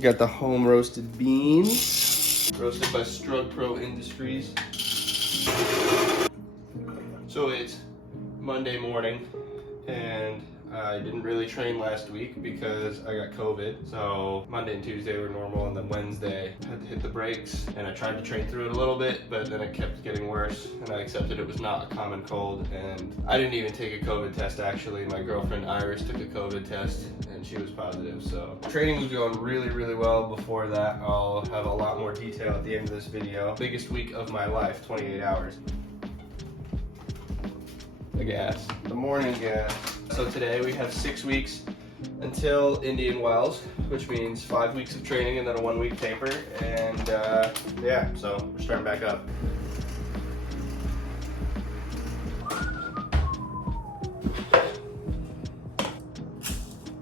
Got the home roasted beans, roasted by Spro Industries. So it's Monday morning, and I didn't really train last week because I got COVID. So Monday and Tuesday were normal, and then Wednesday I had to hit the brakes, and I tried to train through it a little bit, but then it kept getting worse, and I accepted it was not a common cold. And I didn't even take a COVID test, actually. My girlfriend Iris took a COVID test, and she was positive. So training was going really, really well before that. I'll have a lot more detail at the end of this video. Biggest week of my life, 28 hours. The gas, the morning gas. So today we have 6 weeks until Indian Wells, which means 5 weeks of training and then a 1 week taper. And yeah, so we're starting back up.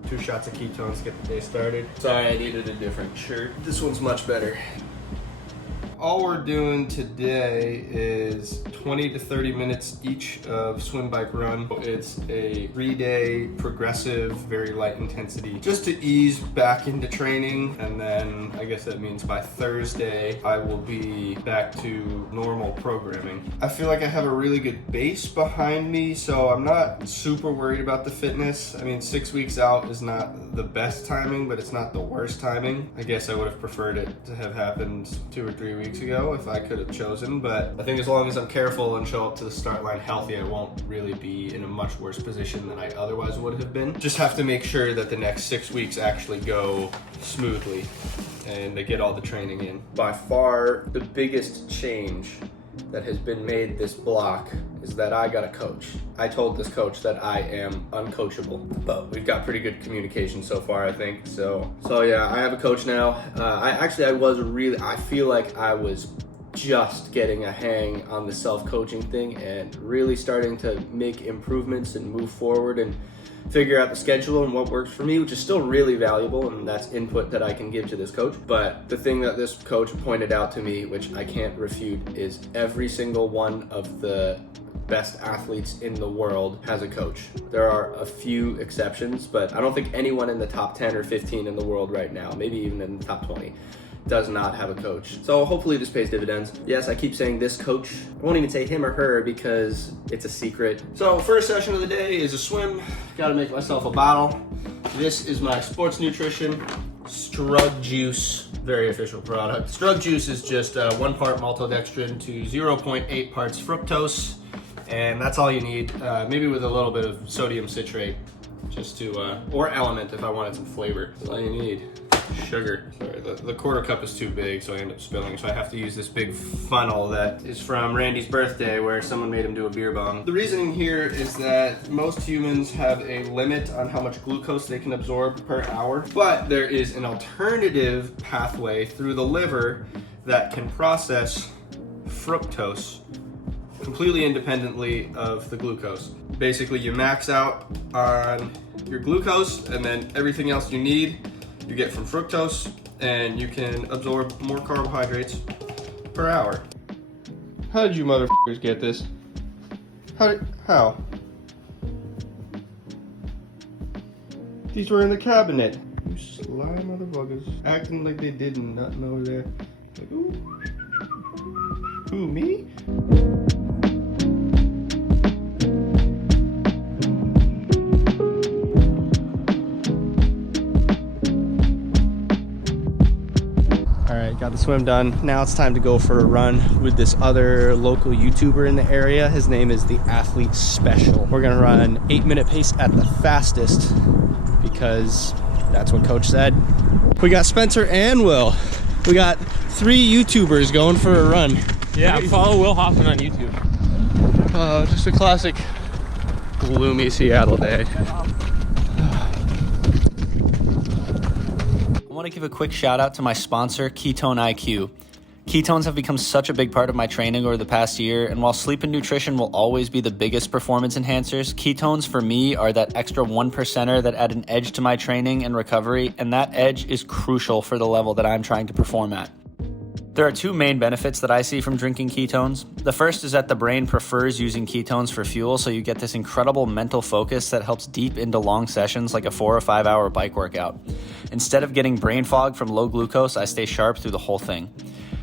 Two shots of ketones to get the day started. Sorry, I needed a different shirt. This one's much better. All we're doing today is 20 to 30 minutes each of swim, bike, run. It's a 3-day progressive, very light intensity, just to ease back into training. And then I guess that means by Thursday, I will be back to normal programming. I feel like I have a really good base behind me, so I'm not super worried about the fitness. I mean, 6 weeks out is not the best timing, but it's not the worst timing. I guess I would have preferred it to have happened 2 or 3 weeks ago if I could have chosen, but I think as long as I'm careful and show up to the start line healthy, I won't really be in a much worse position than I otherwise would have been. Just have to make sure that the next 6 weeks actually go smoothly and they get all the training in. By far the biggest change that has been made this block is that I got a coach. I told this coach that I am uncoachable, but we've got pretty good communication so far, I think. So yeah, I have a coach now. I feel like I was just getting a hang on the self-coaching thing and really starting to make improvements and move forward and figure out the schedule and what works for me, which is still really valuable, and that's input that I can give to this coach. But the thing that this coach pointed out to me, which I can't refute, is every single one of the best athletes in the world has a coach. There are a few exceptions, but I don't think anyone in the top 10 or 15 in the world right now, maybe even in the top 20, does not have a coach. So hopefully this pays dividends. Yes, I keep saying this coach. I won't even say him or her because it's a secret. So first session of the day is a swim. Gotta make myself a bottle. This is my sports nutrition Strug Juice, very official product. Strug Juice is just 1 part maltodextrin to 0.8 parts fructose, and that's all you need. Maybe with a little bit of sodium citrate, just to, or element if I wanted some flavor. That's all you need. Sugar. Sorry, the quarter cup is too big, so I end up spilling. So I have to use this big funnel that is from Randy's birthday, where someone made him do a beer bong. The reasoning here is that most humans have a limit on how much glucose they can absorb per hour, but there is an alternative pathway through the liver that can process fructose completely independently of the glucose. Basically, you max out on your glucose, and then everything else you need you get from fructose, and you can absorb more carbohydrates per hour. How did you motherfuckers get this? How? These were in the cabinet. You sly motherfuckers. Acting like they did nothing over there. Like, ooh. Who, me? Got the swim done. Now it's time to go for a run with this other local YouTuber in the area. His name is the Athlete Special. We're gonna run 8-minute pace at the fastest because that's what coach said. We got Spencer and Will. We got 3 YouTubers going for a run. Yeah, follow Will Hoffman on YouTube. Just a classic gloomy Seattle day. I want to give a quick shout out to my sponsor, Ketone IQ. Ketones have become such a big part of my training over the past year, and while sleep and nutrition will always be the biggest performance enhancers, ketones for me are that extra 1%er that add an edge to my training and recovery, and that edge is crucial for the level that I'm trying to perform at. There are two main benefits that I see from drinking ketones. The first is that the brain prefers using ketones for fuel, so you get this incredible mental focus that helps deep into long sessions like a 4 or 5 hour bike workout. Instead of getting brain fog from low glucose, I stay sharp through the whole thing.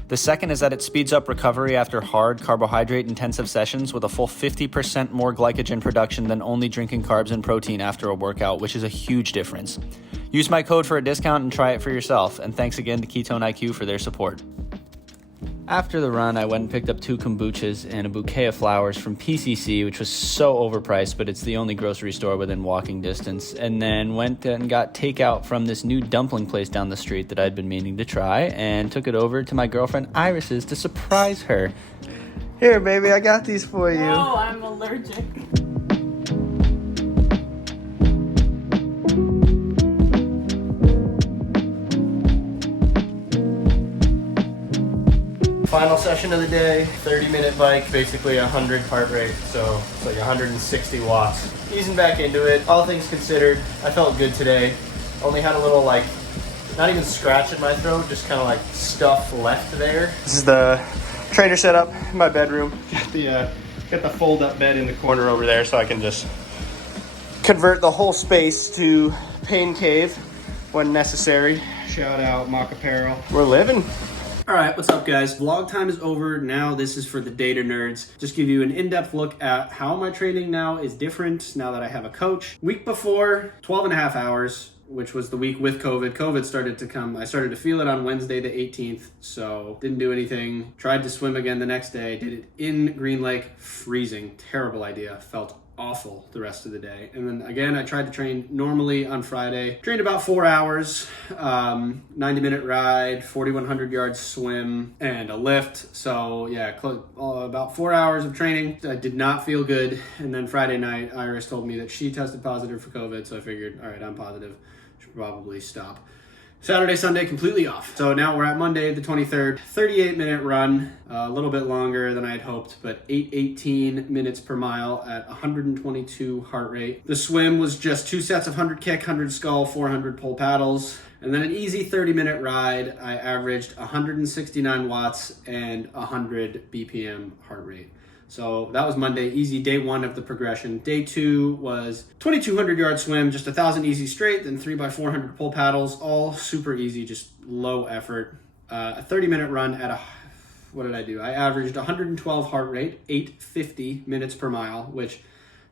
The second is that it speeds up recovery after hard carbohydrate-intensive sessions with a full 50% more glycogen production than only drinking carbs and protein after a workout, which is a huge difference. Use my code for a discount and try it for yourself, and thanks again to Ketone IQ for their support. After the run, I went and picked up 2 kombuchas and a bouquet of flowers from PCC, which was so overpriced, but it's the only grocery store within walking distance, and then went and got takeout from this new dumpling place down the street that I'd been meaning to try, and took it over to my girlfriend Iris's to surprise her. Here, baby, I got these for you. Oh, I'm allergic. Final session of the day, 30-minute bike, basically 100 heart rate, so it's like 160 watts. Easing back into it, all things considered, I felt good today. Only had a little not even scratch in my throat, just kind of stuff left there. This is the trainer setup in my bedroom. Got the fold-up bed in the corner over there, so I can just convert the whole space to pain cave when necessary. Shout out Mock Apparel. We're living. All right, what's up guys? Vlog time is over. Now this is for the data nerds. Just give you an in-depth look at how my training now is different now that I have a coach. Week before, 12 and a half hours, which was the week with COVID. COVID started to come. I started to feel it on Wednesday the 18th, so didn't do anything. Tried to swim again the next day. Did it in Green Lake, freezing. Terrible idea. Felt awful the rest of the day. And then again, I tried to train normally on Friday. Trained about 4 hours, 90-minute ride, 4,100 yards swim, and a lift. So yeah, about 4 hours of training. I did not feel good. And then Friday night, Iris told me that she tested positive for COVID. So I figured, all right, I'm positive. Should probably stop. Saturday, Sunday, completely off. So now we're at Monday, the 23rd, 38-minute run, a little bit longer than I had hoped, but 8:18 minutes per mile at 122 heart rate. The swim was just 2 sets of 100 kick, 100 scull, 400 pull paddles. And then an easy 30-minute ride, I averaged 169 watts and 100 BPM heart rate. So that was Monday, easy day 1 of the progression. Day 2 was 2,200 yard swim, just 1,000 easy straight, then 3x400 pull paddles, all super easy, just low effort. A 30-minute run at what did I do? I averaged 112 heart rate, 850 minutes per mile, which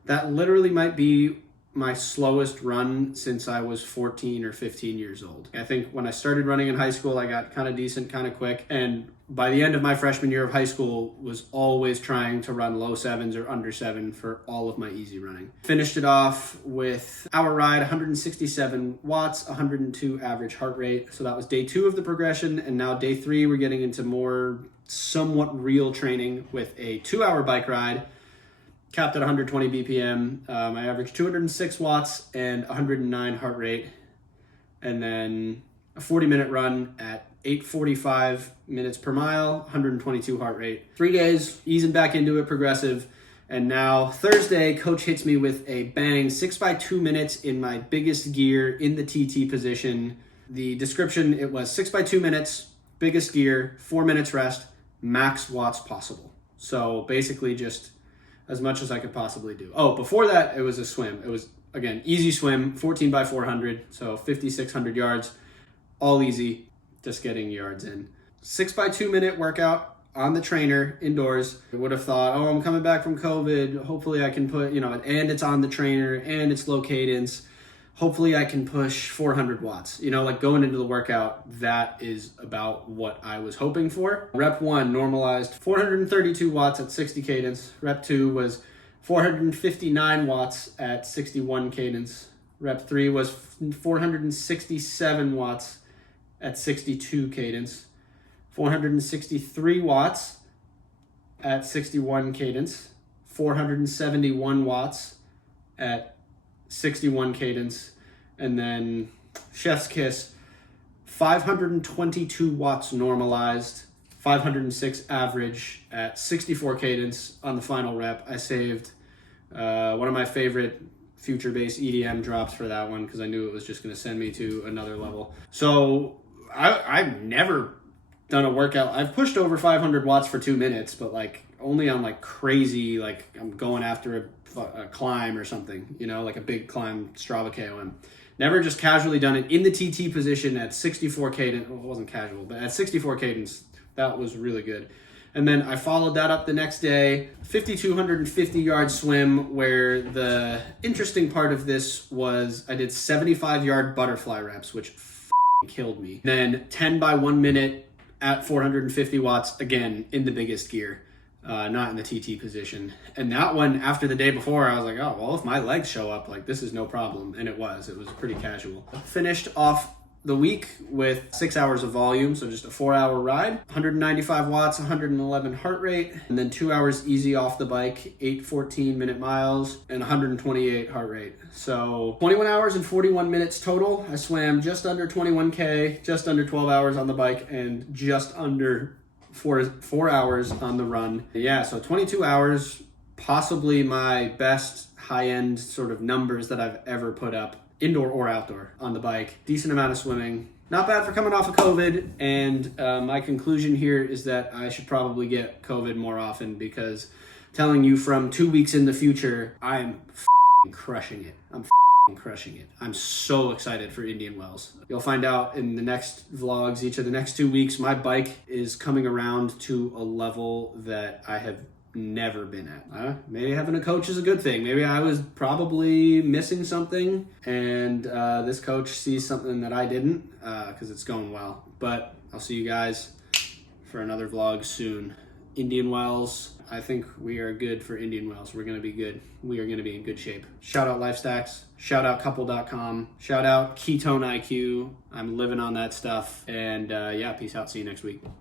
that literally might be my slowest run since I was 14 or 15 years old. I think when I started running in high school, I got kind of decent, kind of quick. And by the end of my freshman year of high school, was always trying to run low 7s or under 7 for all of my easy running. Finished it off with hour ride, 167 watts, 102 average heart rate. So that was day 2 of the progression. And now day 3, we're getting into more somewhat real training with a 2-hour bike ride. Capped at 120 BPM. I averaged 206 watts and 109 heart rate. And then a 40-minute run at 845 minutes per mile, 122 heart rate. 3 days, easing back into it, progressive. And now Thursday, coach hits me with a bang, 6x2 minutes in my biggest gear in the TT position. The description, it was 6x2 minutes, biggest gear, 4 minutes rest, max watts possible. So basically just as much as I could possibly do. Oh, before that, it was a swim. It was, again, easy swim, 14x400, so 5,600 yards, all easy, just getting yards in. 6x2 minute workout on the trainer indoors. I would have thought, oh, I'm coming back from COVID. Hopefully I can put, and it's on the trainer and it's low cadence. Hopefully I can push 400 watts. Going into the workout, that is about what I was hoping for. Rep 1 normalized 432 watts at 60 cadence. Rep 2 was 459 watts at 61 cadence. Rep 3 was 467 watts at 62 cadence. 463 watts at 61 cadence. 471 watts at 61 cadence, and then chef's kiss, 522 watts normalized, 506 average at 64 cadence on the final rep. I saved one of my favorite future-based EDM drops for that one because I knew it was just going to send me to another level. So I've never done a workout. I've pushed over 500 watts for 2 minutes, but like only on like crazy, like I'm going after a climb or something, you know, like a big climb, Strava KOM. Never just casually done it in the TT position at 64 cadence. Well, it wasn't casual, but at 64 cadence, that was really good. And then I followed that up the next day, 5,250 yard swim, where the interesting part of this was I did 75 yard butterfly reps, which killed me. Then 10 by 1 minute at 450 watts, again, in the biggest gear, not in the TT position. And that one, after the day before, I was like, oh, well, if my legs show up, like, this is no problem. And it was pretty casual. Finished off the week with 6 hours of volume, so just a 4-hour ride, 195 watts, 111 heart rate, and then 2 hours easy off the bike, 8 14-minute miles, and 128 heart rate. So 21 hours and 41 minutes total. I swam just under 21K, just under 12 hours on the bike, and just under four hours on the run. Yeah, so 22 hours, possibly my best high-end sort of numbers that I've ever put up, indoor or outdoor, on the bike. Decent amount of swimming. Not bad for coming off of COVID. And my conclusion here is that I should probably get COVID more often, because telling you from 2 weeks in the future, I'm crushing it. I'm crushing it. I'm so excited for Indian Wells. You'll find out in the next vlogs, each of the next 2 weeks, my bike is coming around to a level that I have never been at. Maybe having a coach is a good thing. Maybe I was probably missing something, and this coach sees something that I didn't, because it's going well. But I'll see you guys for another vlog soon. Indian Wells, I think we are good for Indian Wells. We're going to be good. We are going to be in good shape. Shout out LifeStacks. Shout out couple.com. Shout out Ketone IQ. I'm living on that stuff. And yeah, peace out. See you next week.